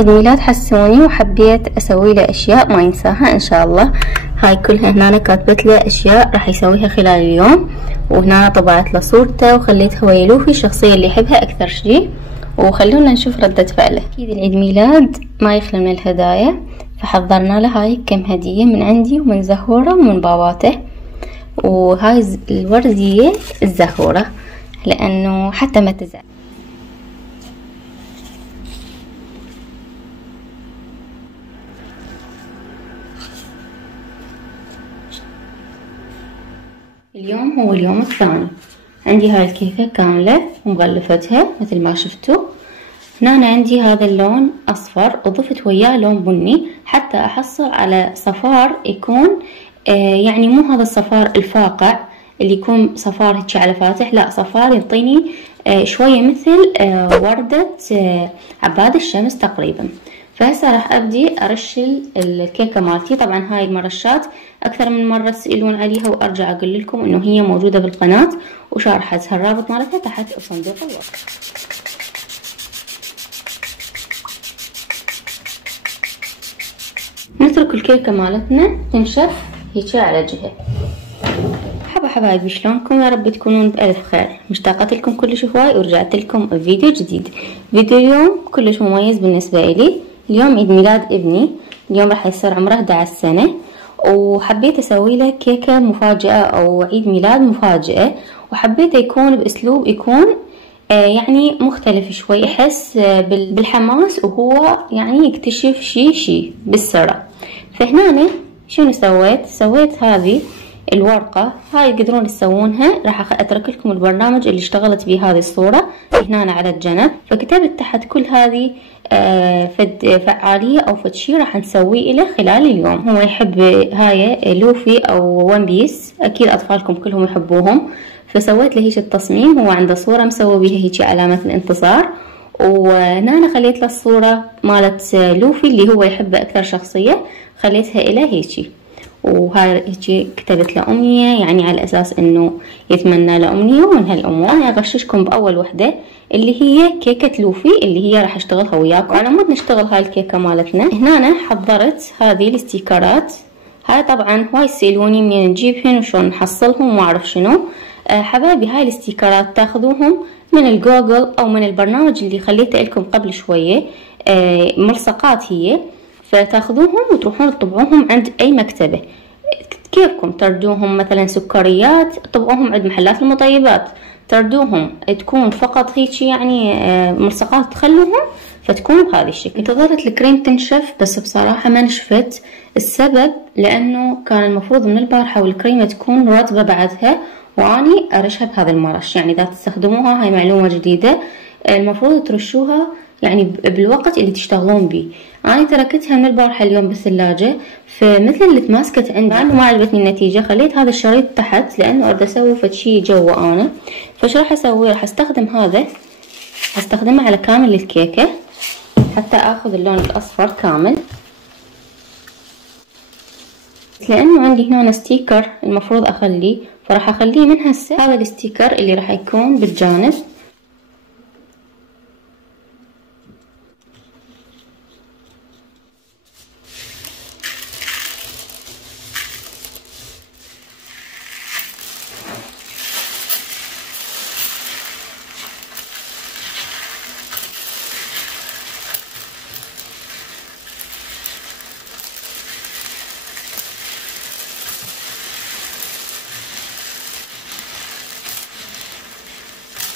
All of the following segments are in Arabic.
عيد ميلاد حسوني وحبيت اسوي له اشياء ما ينساها ان شاء الله. هاي كلها هنا كاتبت له اشياء راح يسويها خلال اليوم، وهنا طبعت له صورته وخليتها ويا لوفي الشخصيه اللي يحبها اكثر شيء. وخلونا نشوف ردة فعله. اكيد العيد ميلاد ما يخلى من الهدايا، فحضرنا له هاي كم هديه من عندي ومن زهوره ومن باباته. وهاي الورديه الزهوره لانه حتى ما تزعل. اليوم هو اليوم الثاني، عندي هاي الكيكة كاملة ومغلفتها مثل ما شفتوا. هنا أنا عندي هذا اللون أصفر وضفت وياه لون بني حتى أحصل على صفار يكون يعني مو هذا الصفار الفاقع اللي يكون صفار هيك على فاتح، لا صفار يعطيني شوية مثل وردة عباد الشمس تقريبا. فهسه راح ابدي ارشل الكيكه مالتي. طبعا هاي المرشات اكثر من مره تسالون عليها وارجع اقول لكم انه هي موجوده بالقناه وشارحتها، الرابط مالتها تحت بصندوق الوصف. نترك الكيكه مالتنا تنشف هيك على جهه. مرحبا حبايبي، شلونكم؟ يا رب تكونون بألف خير. مشتاقة لكم كلش هواي ورجعت لكم بفيديو جديد. فيديو اليوم كلش مميز بالنسبة إلي. اليوم عيد ميلاد ابني، اليوم راح يصير عمره 11 سنة، وحبيت اسوي له كيكة مفاجأة او عيد ميلاد مفاجأة، وحبيت يكون باسلوب يكون يعني مختلف شوي، يحس بالحماس وهو يعني يكتشف شي بالسرعة. فهنا شنو سويت هذه الورقة، هاي تقدرون تسوونها. راح اترك لكم البرنامج اللي اشتغلت به هذه الصورة هنا على الجنب. فكتبت تحت كل هذه فد فعالية او فد شي راح نسويه له خلال اليوم. هو يحب هاي لوفي او ون بيس، اكيد اطفالكم كلهم يحبوهم. فسويت له هيك التصميم، هو عنده صورة مسوي بيها هيك علامة الانتصار، وهنا أنا خليت له الصورة مالت لوفي اللي هو يحبه أكثر شخصية، خليتها إلى هيجي. وهاي هيجي كتبت له أمنية، يعني على أساس إنه يتمنى له أمنية ومن هالأمور. أنا أغششكم بأول وحدة اللي هي كيكة لوفي اللي هي راح أشتغلها وياكم. على مود نشتغل هاي الكيكة مالتنا، هنا أنا حضرت هذه الاستيكرات. هاي طبعا هواي يسألوني منين نجيبهن وشون نحصلهم وما أعرف شنو. حبايبي هاي الاستيكرات تاخذوهم من الجوجل او من البرنامج اللي خليته لكم قبل شويه، ملصقات هي. فتاخذوهم وتروحون تطبعوهم عند اي مكتبه كيفكم، تردوهم مثلا سكريات طبعوهم عند محلات المطيبات، تردوهم تكون فقط هيك يعني ملصقات تخلوهم فتكون بهذا الشكل. انتظرت الكريم تنشف بس بصراحه ما نشفت. السبب لانه كان المفروض من البارحه والكريمه تكون رطبه بعدها، واني ارشها بهذا المرش. يعني اذا تستخدموها، هاي معلومه جديده، المفروض ترشوها يعني بالوقت اللي تشتغلون بيه. انا تركتها من البارحه اليوم بالثلاجه، فمثل اللي تماسكت عندي لانه ما عجبتني النتيجه. خليت هذا الشريط تحت لانه اريد اسوي فد شي جوا انا. فش راح اسوي؟ راح استخدم هذا، استخدمه على كامل الكيكه حتى اخذ اللون الاصفر كامل، لانه عندي هنا ستيكر المفروض اخليه، فراح اخليه من هسه. هذا الستيكر اللي راح يكون بالجانب.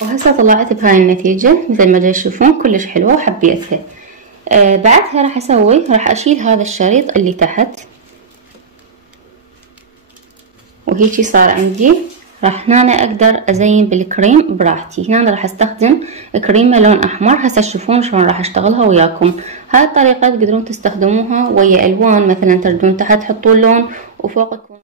وهسه طلعت بهاي النتيجة مثل ما تشوفون كلش حلوة وحبيتها. بعدها راح اشيل هذا الشريط اللي تحت، وهيجي صار عندي. راح هنا اقدر ازين بالكريم براحتي. هنا راح استخدم كريمة لون احمر، هسه تشوفون شلون راح اشتغلها وياكم. هاي الطريقة تقدرون تستخدموها ويا الوان، مثلا تردون تحت تحطون لون وفوق يكون.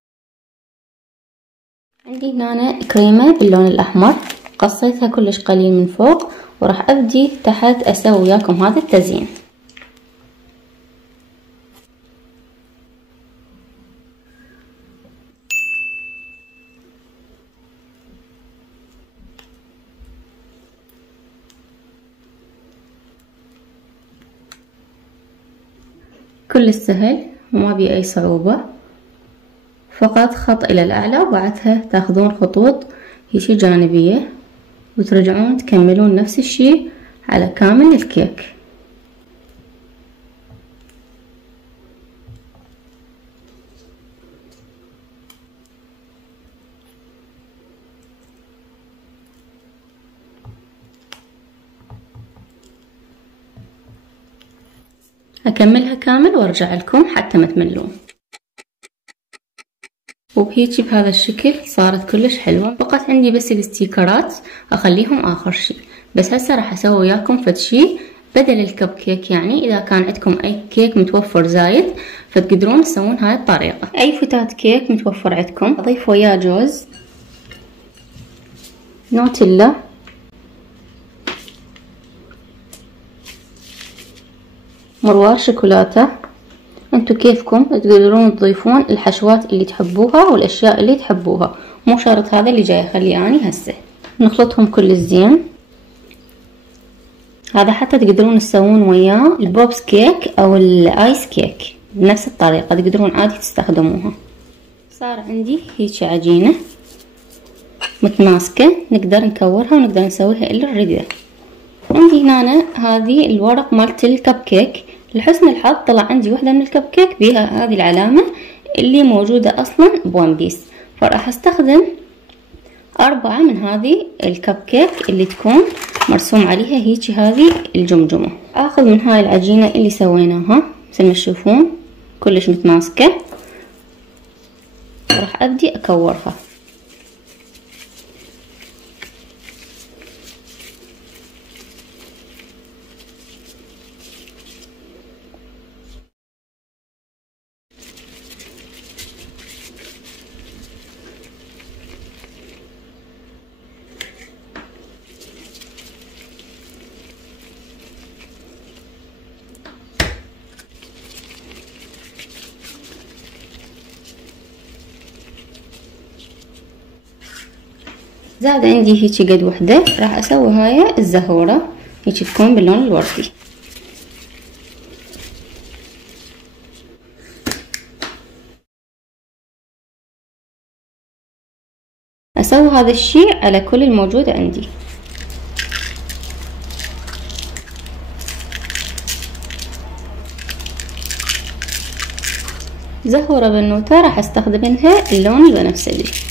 عندي هنا كريمة باللون الاحمر، قصيتها كلش قليل من فوق، وراح ابدي تحت اسوي وياكم هذا التزيين. كل سهل وما بيه أي صعوبة، فقط خط إلى الأعلى وبعدها تاخذون خطوط هيجي جانبية وترجعون تكملون نفس الشي على كامل الكيك. أكملها كامل وارجع لكم حتى ما تملون. وبهيجي بهذا الشكل صارت كلش حلوة. بقت عندي بس الاستيكرات اخليهم اخر شي، بس هسه راح اسوي وياكم فد شي بدل الكب كيك. يعني اذا كان عندكم اي كيك متوفر زايد فتقدرون تسوون هاي الطريقة. اي فتات كيك متوفر عندكم اضيف وياه جوز، نوتيلا، مروار شوكولاتة، انتو كيفكم تقدرون تضيفون الحشوات اللي تحبوها والاشياء اللي تحبوها، مو شرط هذا اللي جاي اخليه اني هسه. نخلطهم كل زين. هذا حتى تقدرون تسوون وياه البوبس كيك او الايس كيك بنفس الطريقة، تقدرون عادي تستخدموها. صار عندي هيك عجينة متماسكة نقدر نكورها ونقدر نسويها اللي نريده. عندي هنا هذه الورق مالت الكب كيك، لحسن الحظ طلع عندي وحدة من الكب كيك بيها هذه العلامة اللي موجودة اصلا بون بيس، فراح استخدم 4 من هذه الكب كيك اللي تكون مرسوم عليها هيك هذه الجمجمة. اخذ من هاي العجينة اللي سويناها مثل ما تشوفون كلش متماسكة، راح ابدي اكورها. زاد عندي هيجي قد وحدة راح اسوي هاي الزهورة هيجي تكون باللون الوردي. اسوي هذا الشي على كل الموجود عندي. زهورة بنوتة راح استخدم منها اللون البنفسجي.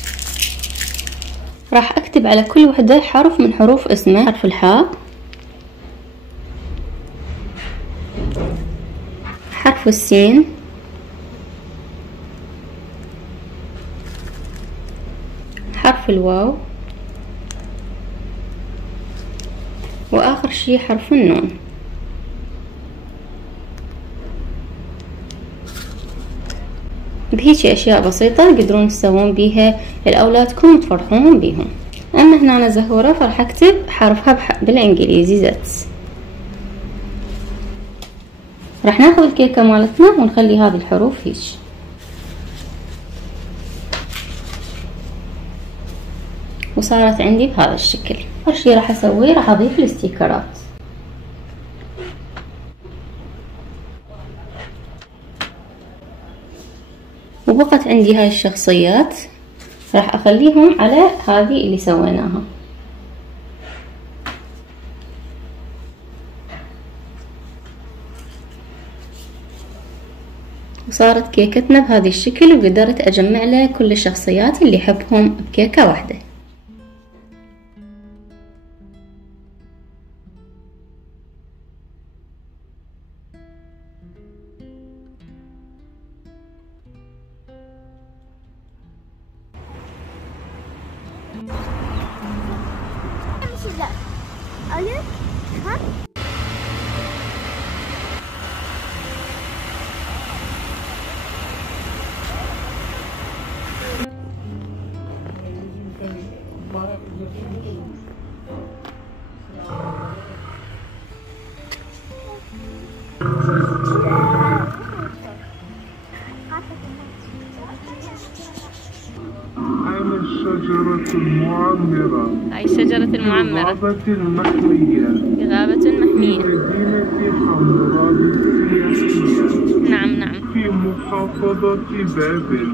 راح اكتب على كل وحدة حرف من حروف اسمه، حرف الحاء، حرف السين، حرف الواو، واخر شي حرف النون. بهيجي اشياء بسيطة تقدرون تسوون بيها لاولادكم وتفرحون بيهم. اما هنا زهورة فراح اكتب حرفها بالانجليزي زت. راح ناخذ الكيكة مالتنا ونخلي هذه الحروف هيج. وصارت عندي بهذا الشكل. اخر شي راح اسويه راح اضيف الاستيكرات. وبقت عندي هاي الشخصيات راح اخليهم على هذه اللي سويناها. وصارت كيكتنا بهذا الشكل، وقدرت اجمع له كل الشخصيات اللي احبهم بكيكة واحدة. الشجرة المعمرة. هاي الشجرة المعمرة غابة محمية. في غابة محمية. في مدينة حمراء سياحية. نعم محافظة بابل.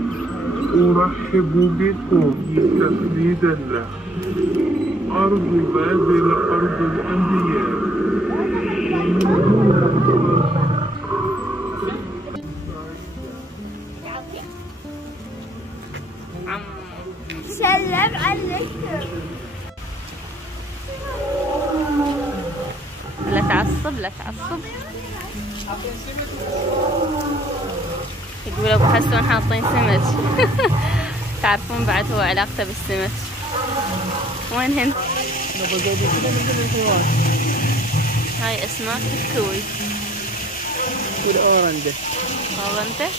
أرحب بكم تقليدا له. أرض بابل أرض الأنبياء، سلم عليك. لا تعصب لا تعصب. يقول ابو حسون حاطين سمك. تعرفون بعد هو علاقته بالسمك. وين هن؟ هاي اسماك الكوي والأورنده. أورنده؟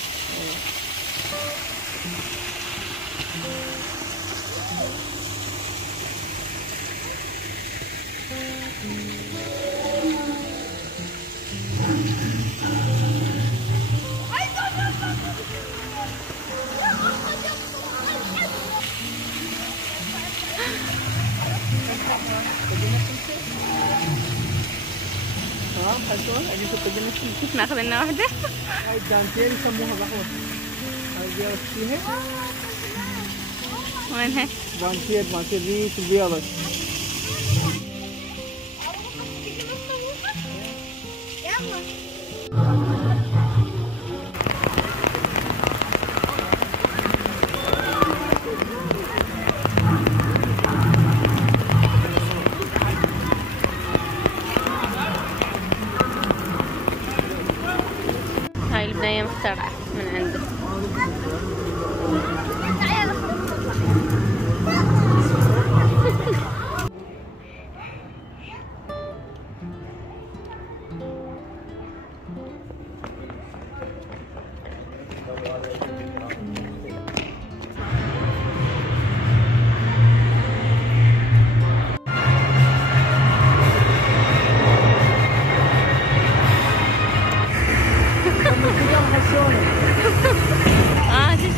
كيف ناخذ لنا واحدة؟ هاي الدانتيل يسموها بحوة. هاي البيضة فيها. وينها؟ دانتيل ريش البيضة. هاي البنية مخترعة من عنده.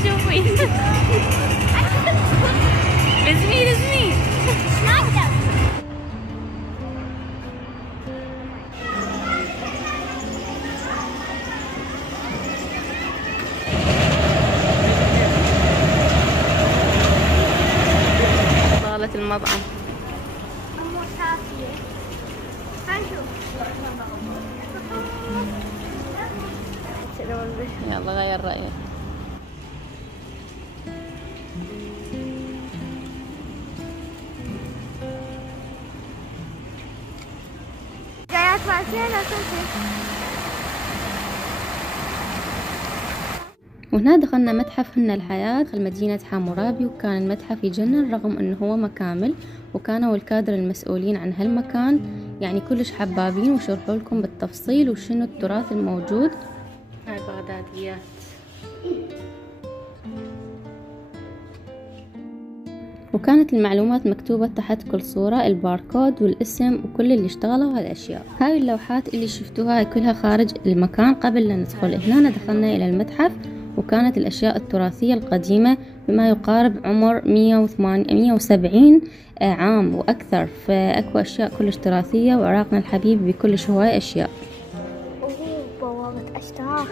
تشوفين لزمي ضالة المطعم. يلا غير رأيك. وهنا دخلنا متحف هنا الحياة داخل مدينة حمورابي، وكان المتحف يجنن رغم انه هو ما كامل، وكانوا الكادر المسؤولين عن هالمكان يعني كلش حبابين وشرحوا لكم بالتفصيل وشنو التراث الموجود. هاي بغداديات. وكانت المعلومات مكتوبة تحت كل صورة، الباركود والاسم وكل اللي اشتغلوا هالاشياء. هاي اللوحات اللي شفتوها كلها خارج المكان قبل لا ندخل. هنا دخلنا الى المتحف، وكانت الاشياء التراثية القديمة بما يقارب عمر 170 عام واكثر، فاكو اشياء كلش تراثية، وعراقنا الحبيب بكلش هواي اشياء. بوابة اشتراك.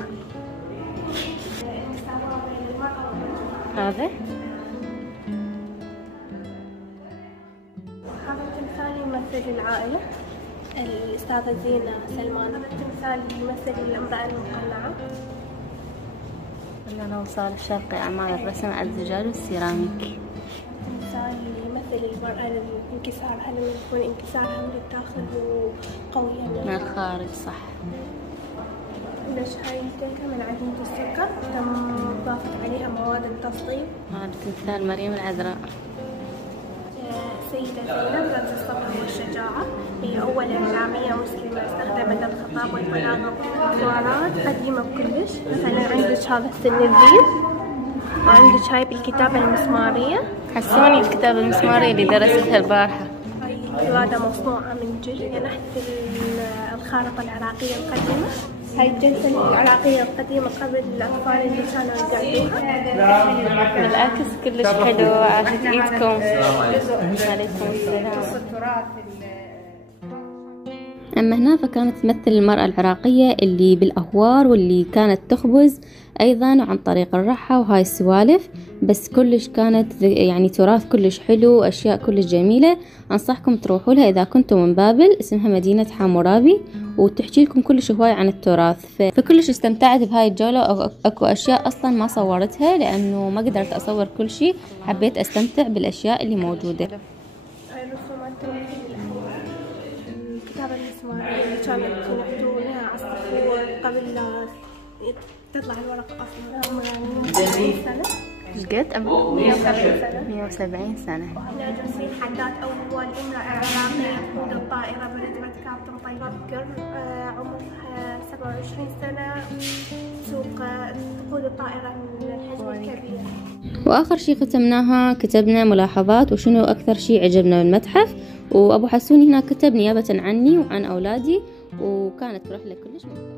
هذا يمثل العائلة، الأستاذة زينة سلمان. هذا التمثال يمثل الامرأة المقنعة. لنا وصال الشرقي أعمال الرسم على الزجاج والسيراميك. تمثال يمثل المرأة انكسارها لما يكون انكسارها من الداخل وقوية من الخارج. صح. ليش هاي الكيكة من عجينة السكر تم إضافة عليها مواد التصليب. هذا تمثال مريم العذراء. السيدة زينب ذات الصبر والشجاعة، هي أول إعلامية مسلمة استخدمت الخطاب والبلاغة بحوارات قديمة كلش. مثلا عندك هذا السنذير، وعندك هاي بالكتابة المسمارية. حسوني الكتابة المسمارية اللي درستها البارحة. هاي القلادة مصنوعة من جلد نحت الخارطة العراقية القديمة. هاي الجلسة العراقية القديمة قبل الأطفال اللي كانوا يقعدوها. بالعكس كلش حلو، عاشت ايدكم. عليكم السلام. أما هنا فكانت تمثل المرأة العراقية اللي بالأهوار واللي كانت تخبز أيضا عن طريق الرحى وهاي السوالف، بس كلش كانت يعني تراث كلش حلو وأشياء كلش جميلة. أنصحكم تروحوا لها إذا كنتم من بابل، اسمها مدينة حامورابي، وتحكي لكم كلش هواي عن التراث. فكلش استمتعت بهاي الجولة. أكو أشياء أصلا ما صورتها لأنه ما قدرت أصور كل شيء، حبيت أستمتع بالأشياء اللي موجودة. هاي الرسومات تمثل الأحوال، الكتابة المسمارية اللي كانوا يكتبونها على الصخور قبل لا تطلع الورقة أصلا. هم يعني 170 سنة. ايش قد؟ 170 سنة. 170 سنة. احنا جالسين حداد أول امرأة عراقية تقود الطائرة برتبة كابتن طيبة. عمرها 27 سنة، تقود الطائرة من الحجم الكبير. وآخر شي ختمناها كتبنا ملاحظات وشنو أكثر شي عجبنا من المتحف. وأبو حسوني هنا كتب نيابة عني وعن أولادي، وكانت رحلة كلش ممتعة.